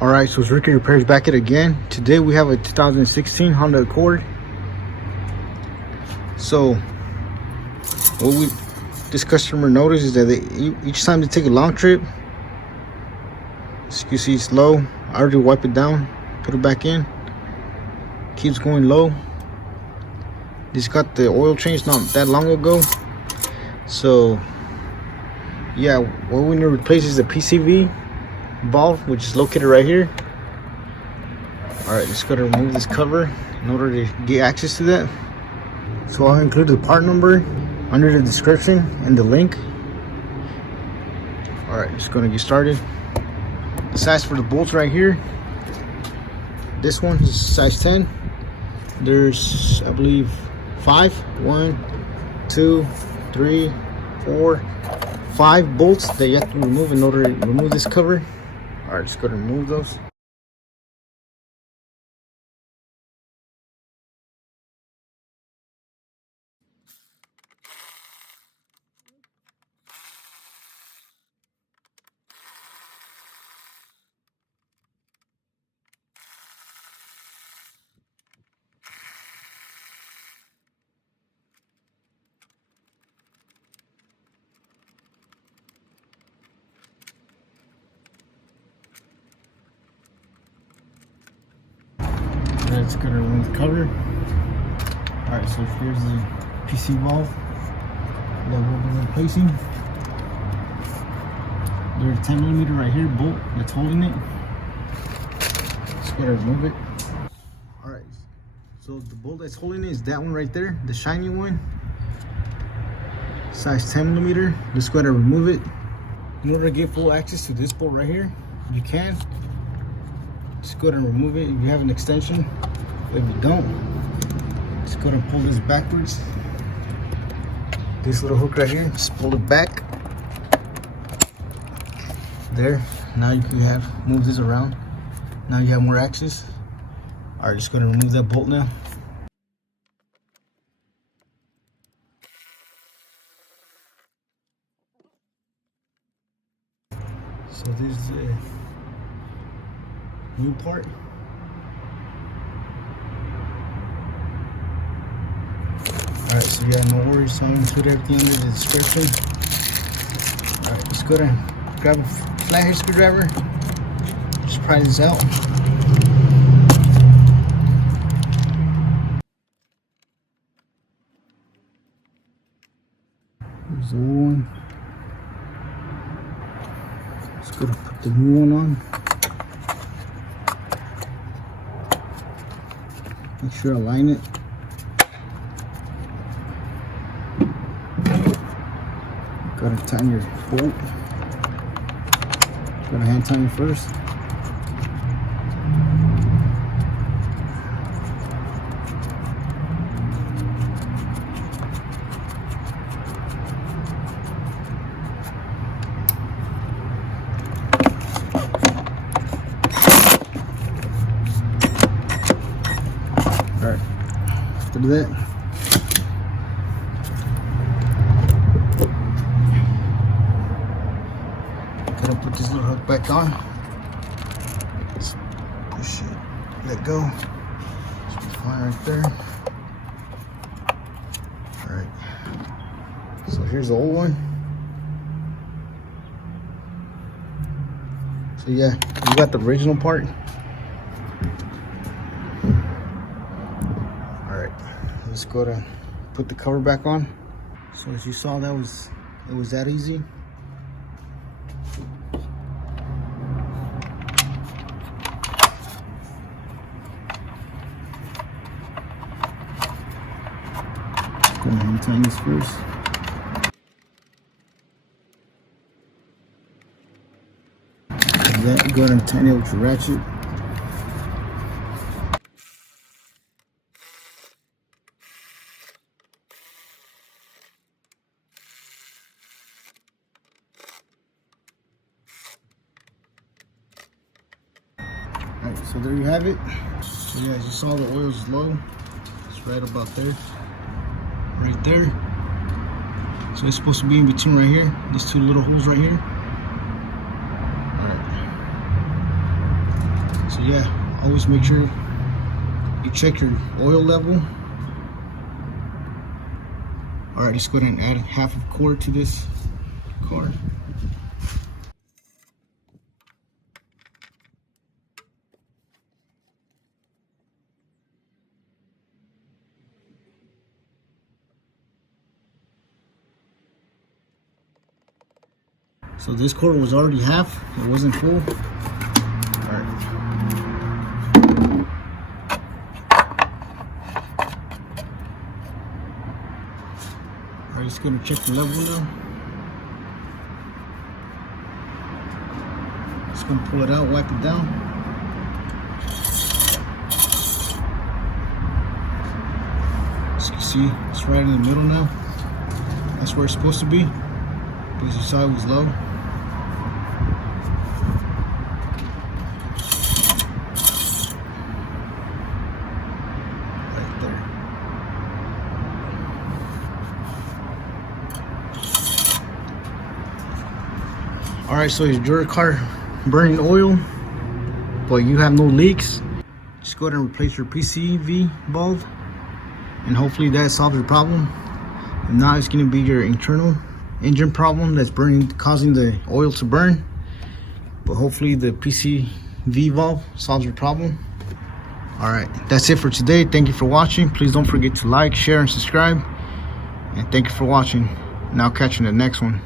Alright, so it's Ricky Repairs back at it again. Today we have a 2016 Honda Accord. So what this customer noticed is that each time they take a long trip, as you see it's low. I already wipe it down, put it back in, keeps going low. This got the oil changed not that long ago. So yeah, what we need to replace is the PCV valve, which is located right here. All right, just gotta remove this cover in order to get access to that. So I'll include the part number under the description and the link. All right, just gonna get started. The size for the bolts right here, this one is size 10. There's, I believe, 5 bolts that you have to remove in order to remove this cover. All right, just go to remove those. It's gonna remove the cover. Alright, so here's the PC valve that we'll be replacing. There's a 10mm right here bolt that's holding it. Just gotta remove it. Alright, so the bolt that's holding it is that one right there, the shiny one, size 10mm. Just gotta remove it. In order to get full access to this bolt right here, you can just go ahead and remove it if you have an extension. If you don't, just go ahead and pull this backwards. This little hook right here, just pull it back. There, now you can move this around. Now you have more access. All right, just gonna remove that bolt now. So this is a new part. Alright, so yeah, no worries. So I'm gonna put everything under the description. Alright, let's go ahead and grab a flathead screwdriver. Just pry this out. There's the old one. Let's go ahead and put the new one on. Make sure I align it. Gotta tighten your bolt. Gotta hand tighten it first. Alright, after that, put this little hook back on. Just push it, let go. Should be fine right there. Alright. So here's the old one. So yeah, you got the original part. Alright, let's go to put the cover back on. So as you saw, it was that easy. Go ahead and tighten this first. That, go ahead and tighten it with your ratchet. Alright, so there you have it. So yeah, as you saw, the oil is low. It's right about there. Right there. So it's supposed to be in between right here. These two little holes right here. Alright. So yeah, always make sure you check your oil level. Alright, let's go ahead and add half of quart to this car. So this quart was already half, it wasn't full. Alright. Alright, just gonna check the level now. Just gonna pull it out, wipe it down. As you can see, it's right in the middle now. That's where it's supposed to be, because you saw it was low. Right there. Alright, so is your car burning oil, but you have no leaks? Just go ahead and replace your PCV valve, and hopefully that solves the problem. If not, it's going to be your internal engine problem that's causing the oil to burn. But hopefully the PCV valve solves your problem. Alright, that's it for today. Thank you for watching. Please don't forget to like, share, and subscribe. And thank you for watching. And I'll catch you in the next one.